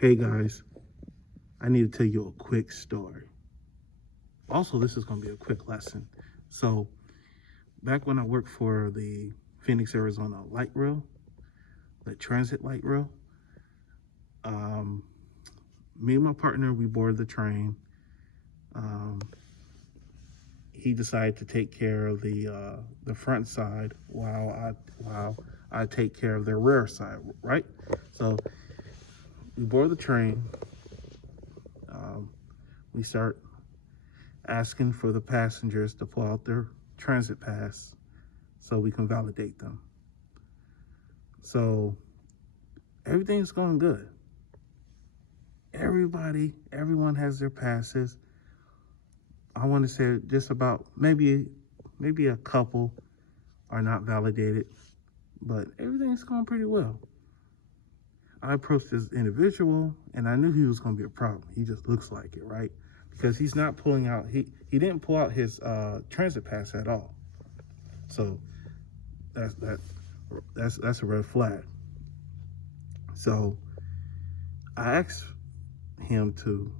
Hey guys, I need to tell you a quick story. Also, this is going to be a quick lesson. So, back when I worked for the Phoenix, Arizona light rail, the transit light rail, um, me and my partner, we boarded the train. Um, he decided to take care of the front side while I take care of the rear side, right? So we board the train. Um, we start asking for the passengers to pull out their transit pass so we can validate them. So everything's going good. Everyone has their passes. I want to say just about maybe a couple are not validated, but everything's going pretty well. I approached this individual and I knew he was going to be a problem. He just looks like it, right? Because he's not pulling out, he didn't pull out his transit pass at all. So that's a red flag. So I asked him to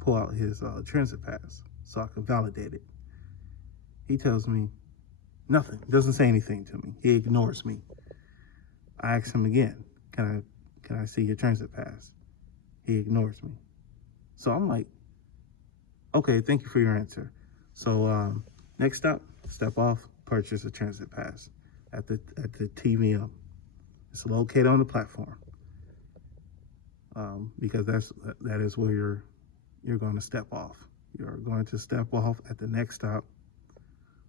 pull out his transit pass so I can validate it. He tells me nothing, doesn't say anything to me. He ignores me. I ask him again, can I see your transit pass? He ignores me. So I'm like, okay, thank you for your answer. So next stop, step off, purchase a transit pass at the TVM. It's located on the platform because that is where you're going to step off. You're going to step off at the next stop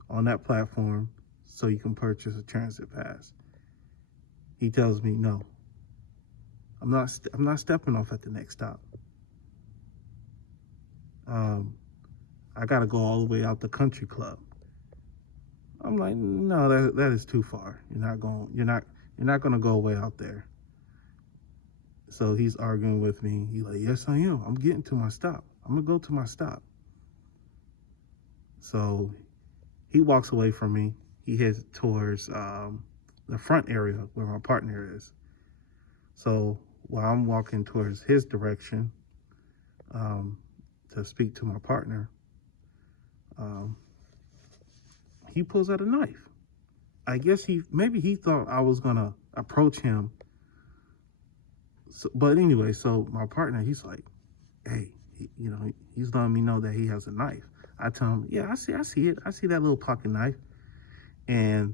on that platform so you can purchase a transit pass. He tells me, no, I'm not stepping off at the next stop. I gotta go all the way out the country club. I'm like, no, that is too far. You're not gonna go way out there. So he's arguing with me. He's like, yes, I am. I'm getting to my stop. I'm gonna go to my stop. So he walks away from me. He heads towards the front area where my partner is. So while I'm walking towards his direction to speak to my partner, he pulls out a knife. I guess maybe he thought I was gonna approach him. So, but anyway, so my partner, he's like, hey, he's letting me know that he has a knife. I tell him, yeah, I see it. I see that little pocket knife. And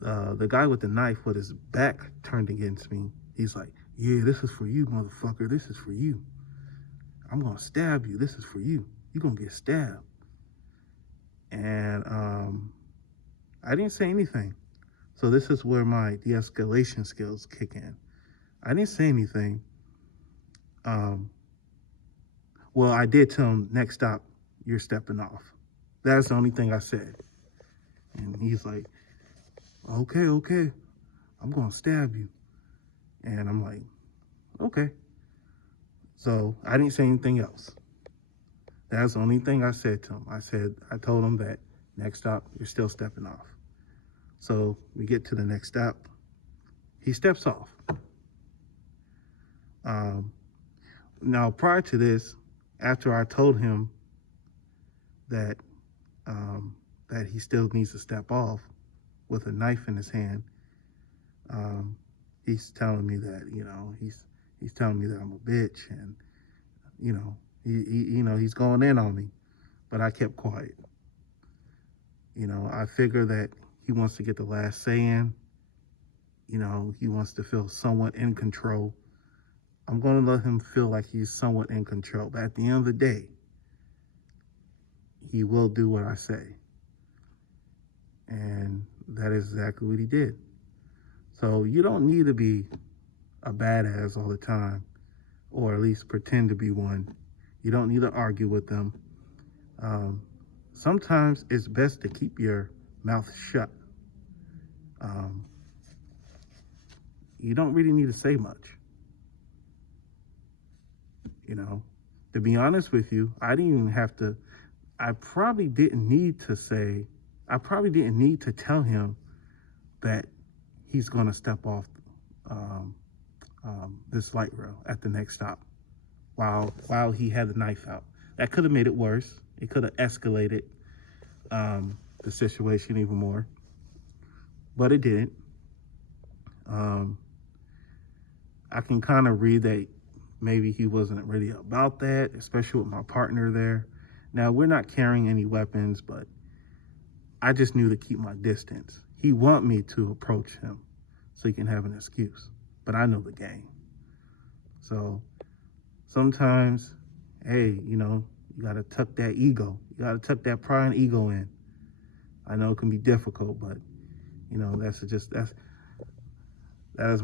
the guy with the knife with his back turned against me, he's like, yeah, this is for you, motherfucker. This is for you. I'm gonna stab you. This is for you. You're gonna get stabbed. And I didn't say anything. So this is where my de-escalation skills kick in. I didn't say anything. Well, I did tell him, next stop, you're stepping off. That's the only thing I said. And he's like, okay, I'm gonna stab you. And I'm like, okay. So I didn't say anything else. That's the only thing I said to him. I told him that next stop, you're still stepping off. So we get to the next stop. He steps off. Now, prior to this, after I told him that that he still needs to step off with a knife in his hand, he's telling me that he's telling me that I'm a bitch, and he's going in on me, but I kept quiet. I figure that he wants to get the last say in. He wants to feel somewhat in control. I'm going to let him feel like he's somewhat in control. But at the end of the day, he will do what I say. And that is exactly what he did. So you don't need to be a badass all the time, or at least pretend to be one. You don't need to argue with them. Sometimes it's best to keep your mouth shut. You don't really need to say much. To be honest with you, I probably didn't need to tell him that he's going to step off this light rail at the next stop while he had the knife out. That could have made it worse. It could have escalated the situation even more, but it didn't. I can kind of read that maybe he wasn't really about that, especially with my partner there. Now, we're not carrying any weapons, but I just knew to keep my distance. He want me to approach him so he can have an excuse, but I know the game. So sometimes, hey, you know, you gotta tuck that ego. You gotta tuck that pride and ego in. I know it can be difficult, but you know, that is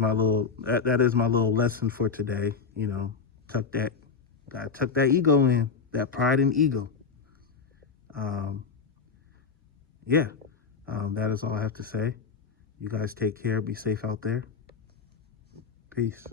my little lesson for today. You know, gotta tuck that ego in, that pride and ego. Yeah, that is all I have to say. You guys take care. Be safe out there. Peace.